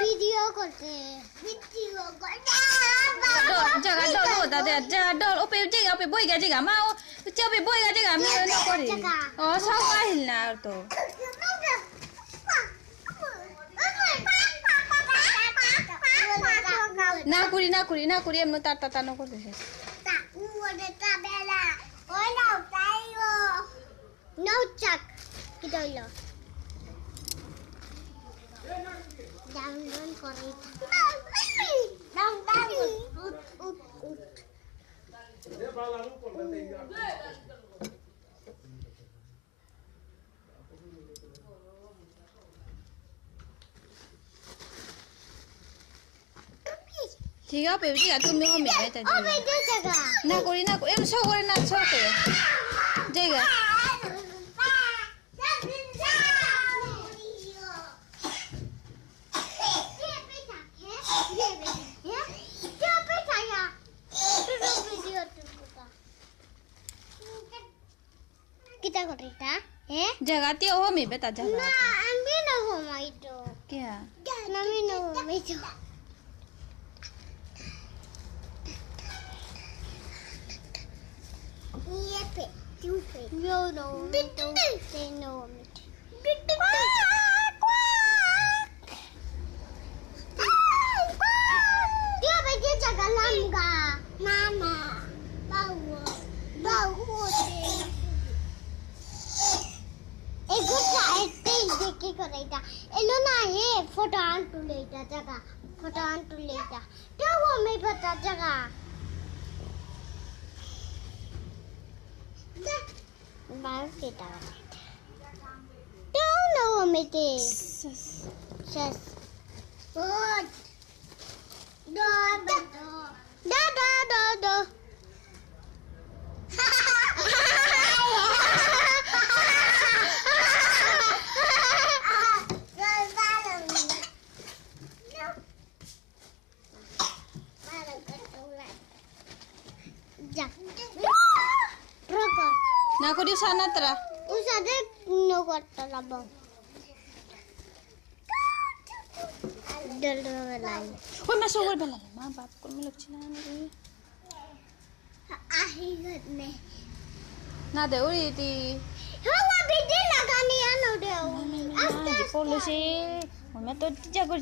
video करते jaga dol ope jaga ope boy ga jaga mau ope boy ga jaga mi no kori oh sao ai na to na kuri em no ta no kori no chuck kita lo down kori down Tiga ope jaga tu mi homi ai ta jaga na kuri em so kori na so ke jaga kita korita jaga ti homi beta jaga na ambil na homa itu kya nami na homa itu iya pe tupe yo no itu they know me dia jaga lamga mama bau एगो side देखे करेगा yellow ना ये photo आन to लेटा जगह photo आन to लेटा तो वो मैं पता जगह बाहर लेटा तो ना वो मैं ते सस दो na aku di sana tra usah deh no kata labang dulu lagi oh masuk wal bala ma bap ko mi lok china ni akhirnya nih na de uri ti hawa bidin lagani ano deh di polisi mo to jago